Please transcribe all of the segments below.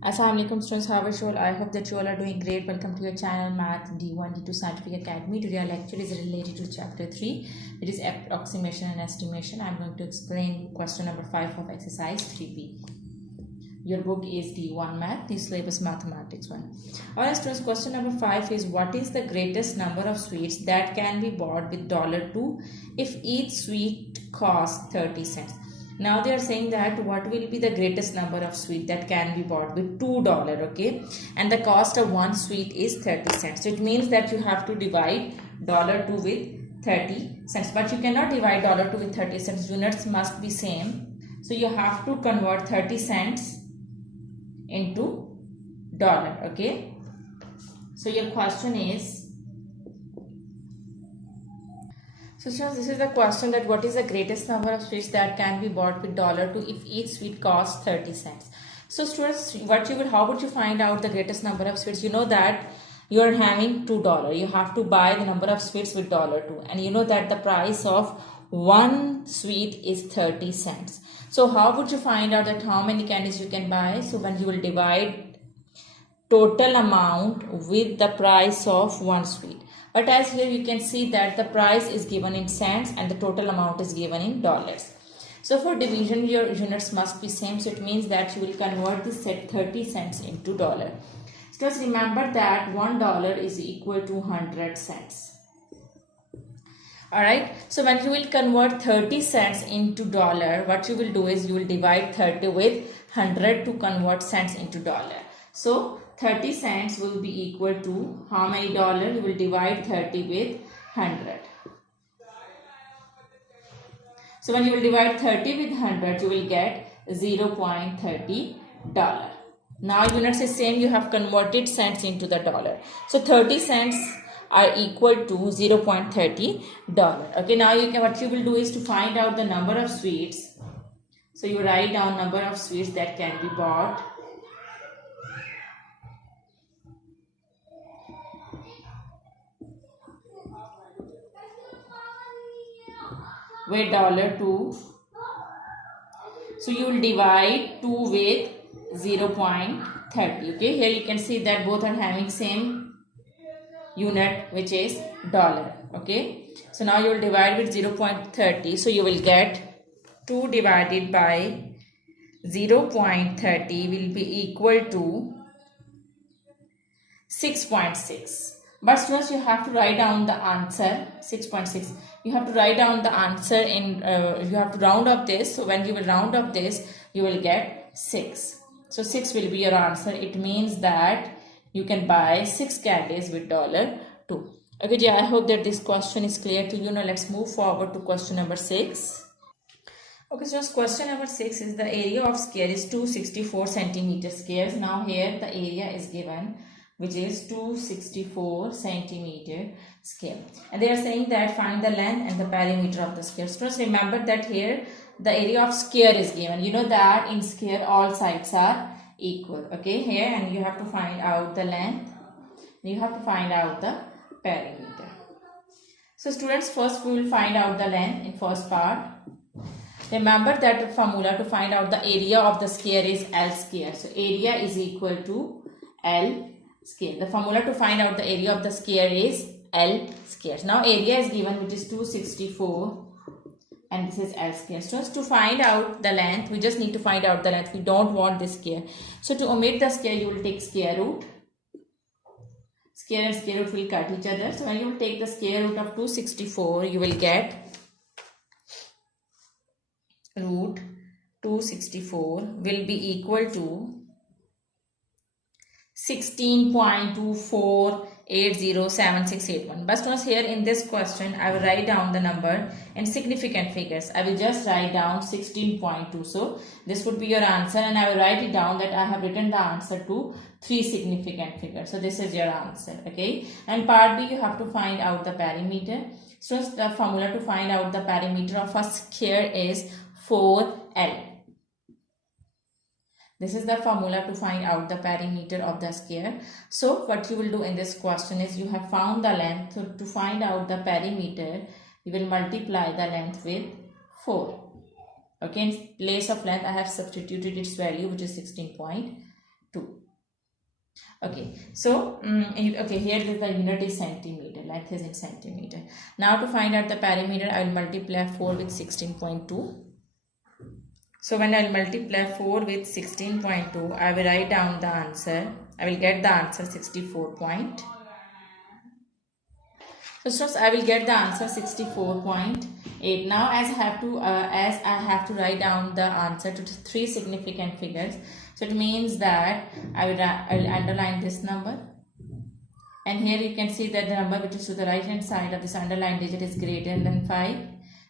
Assalamualaikum students, how are you all? I hope that you all are doing great. Welcome to your channel Math D1 D2 Scientific Academy. Today our lecture is related to chapter 3, it is approximation and estimation. I'm going to explain question number 5 of exercise 3B. Your book is D1 Math, the syllabus Mathematics 1. Alright students, question number 5 is what is the greatest number of sweets that can be bought with $2 if each sweet costs 30 cents? Now they are saying that what will be the greatest number of sweet that can be bought with $2, okay? And the cost of one sweet is 30 cents. So it means that you have to divide $2 with 30 cents. But you cannot divide $2 with 30 cents. Units must be same. So you have to convert 30 cents into dollar, okay? So your question is, so this is the question that what is the greatest number of sweets that can be bought with $2 if each sweet costs 30 cents. So students, how would you find out the greatest number of sweets? You know that you are having $2. You have to buy the number of sweets with $2, and you know that the price of one sweet is 30 cents. So how would you find out that how many candies you can buy? So when you will divide total amount with the price of one sweet. But as here you can see that the price is given in cents and the total amount is given in dollars. So for division your units must be same. So it means that you will convert this 30 cents into dollar. So just remember that $1 is equal to 100 cents. Alright, so when you will convert 30 cents into dollar, what you will do is you will divide 30 with 100 to convert cents into dollar. So 30 cents will be equal to how many dollars? You will divide 30 with 100. So when you will divide 30 with 100, you will get $0.30. Now units is same, you have converted cents into the dollar. So 30 cents are equal to $0.30. Okay, now what you will do is to find out the number of sweets. So you write down number of sweets that can be bought with $2. So you will divide 2 with 0.30. Okay, here you can see that both are having same unit, which is dollar. Okay, so now you will divide with 0.30. So you will get 2 divided by 0.30 will be equal to 6.6. But students, you have to write down the answer 6.6. You have to write down the answer in you have to round up this. So when you will round up this, you will get 6. So 6 will be your answer. It means that you can buy 6 candies with $2. Okay, I hope that this question is clear to you. Now let's move forward to question number 6. Okay, so question number 6 is the area of square is 264 centimeter squares. Now here the area is given, which is 264 centimeter square. And they are saying that find the length and the perimeter of the square. So remember that here the area of square is given. You know that in square all sides are equal. Okay, here and you have to find out the length. You have to find out the perimeter. So students, first we will find out the length in first part. Remember that the formula to find out the area of the square is L square. So area is equal to L square. The formula to find out the area of the square is L square. Now area is given, which is 264 and this is L square. So to find out the length, we just need to find out the length. We don't want this square. So to omit the square, you will take square root. Square and square root will cut each other. So when you will take the square root of 264, you will get root 264 will be equal to 16.24807681. But students, here in this question, I will write down the number in significant figures. I will just write down 16.2. So this would be your answer, and I will write it down that I have written the answer to 3 significant figures. So this is your answer. Okay, and part B, you have to find out the perimeter. So the formula to find out the perimeter of a square is 4L. This is the formula to find out the perimeter of the square. So what you will do in this question is you have found the length. So to find out the perimeter, you will multiply the length with 4. Okay, in place of length I have substituted its value, which is 16.2. 2. Okay, so okay, here is the unit is centimeter, length is in centimeter. Now to find out the perimeter, I will multiply 4 with 16.2. So when I will multiply 4 with 16.2, I will write down the answer. I will get the answer 64 point. So I will get the answer 64.8. Now as I have to write down the answer to 3 significant figures. So it means that I will underline this number. And here you can see that the number which is to the right hand side of this underlined digit is greater than 5.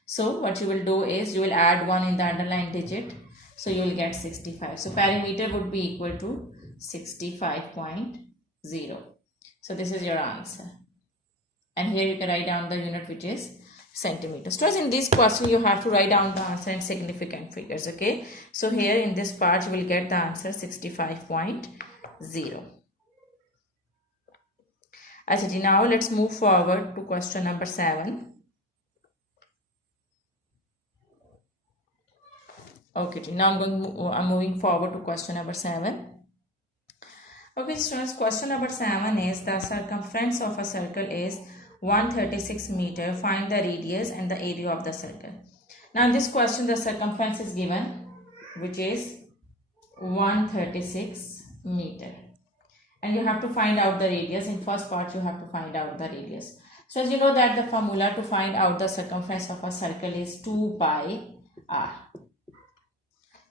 So what you will do is you will add 1 in the underlined digit. So you will get 65. So perimeter would be equal to 65.0. So this is your answer. And here you can write down the unit which is centimeters. So in this question you have to write down the answer in significant figures. Okay. So here in this part you will get the answer 65.0. Now let's move forward to question number 7. Okay, now I'm moving forward to question number 7. Okay, students, question number 7 is the circumference of a circle is 136 meter. Find the radius and the area of the circle. Now in this question the circumference is given, which is 136 meter. And you have to find out the radius. In first part you have to find out the radius. So as you know that the formula to find out the circumference of a circle is 2 pi r.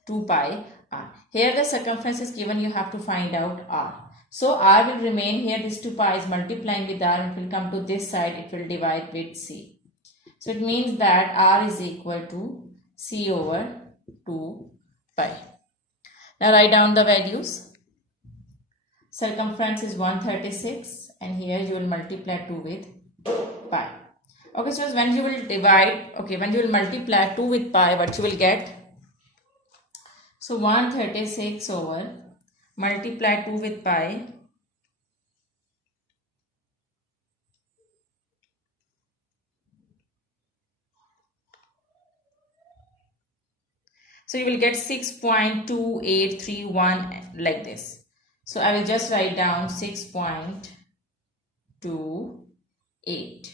2 pi r. Here the circumference is given, you have to find out r. So r will remain here, this 2 pi is multiplying with r, it will come to this side, it will divide with c. So it means that r is equal to c over 2 pi. Now write down the values. Circumference is 136 and here you will multiply 2 with pi. Okay, so when you will divide, okay, when you will multiply 2 with pi, what you will get? So 136 over multiply 2 with pi. So you will get 6.2831 like this. So I will just write down 6.28.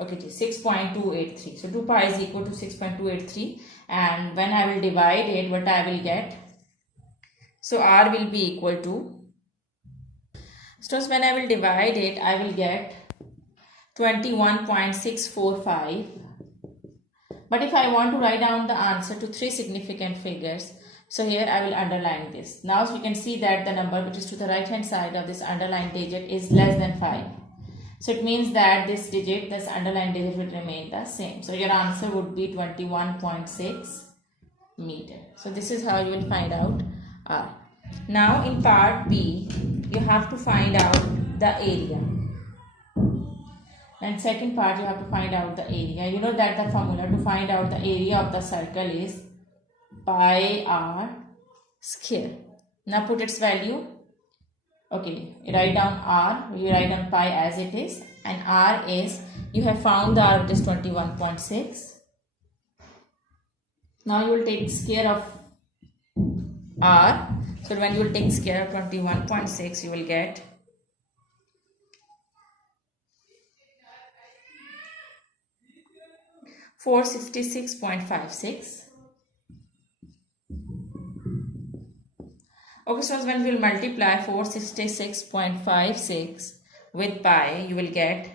Okay, 6.283. So 2 pi is equal to 6.283, and when I will divide it, what I will get? So r will be equal to, so when I will divide it, I will get 21.645. But if I want to write down the answer to 3 significant figures, so here I will underline this. Now so you can see that the number which is to the right hand side of this underlined digit is less than 5. So it means that this digit, this underlined digit will remain the same. So your answer would be 21.6 meter. So this is how you will find out r. Now in part B, you have to find out the area. And second part, you have to find out the area. You know that the formula to find out the area of the circle is pi r square. Now put its value. Okay, you write down r, you write down pi as it is, and r is, you have found the r, which is 21.6. Now you will take square of r. So when you will take square of 21.6, you will get 466.56. Okay, so when we will multiply 466.56 with pi, you will get,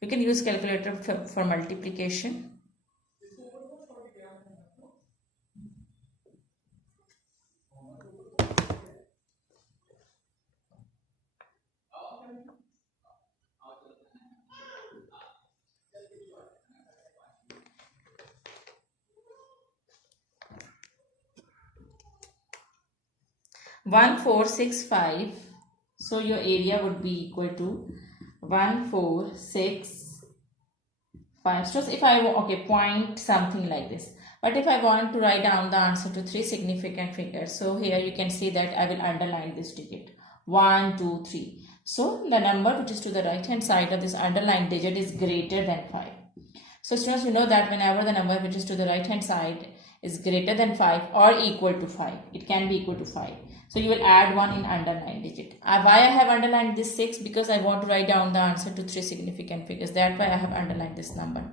you can use calculator for multiplication. One 465. So your area would be equal to 1465. So if I point something like this. But if I want to write down the answer to 3 significant figures, so here you can see that I will underline this digit 1, 2, 3. So the number which is to the right hand side of this underlined digit is greater than 5. So students, you know that whenever the number which is to the right hand side is greater than 5 or equal to 5, it can be equal to 5. So you will add 1 in underlined digit. Why I have underlined this 6? Because I want to write down the answer to 3 significant figures. That's why I have underlined this number.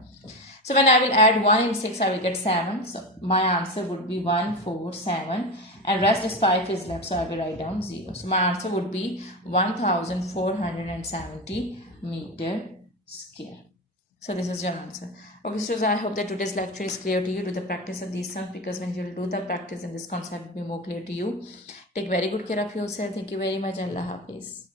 So when I will add 1 in 6, I will get 7. So my answer would be 1, 4, 7. And rest is 5 is left. So I will write down 0. So my answer would be 1470 meter square. So this is your answer. Okay, students, I hope that today's lecture is clear to you. Do the practice of these sums, because when you will do the practice, then this concept will be more clear to you. Take very good care of yourself. Thank you very much. Allah Hafiz.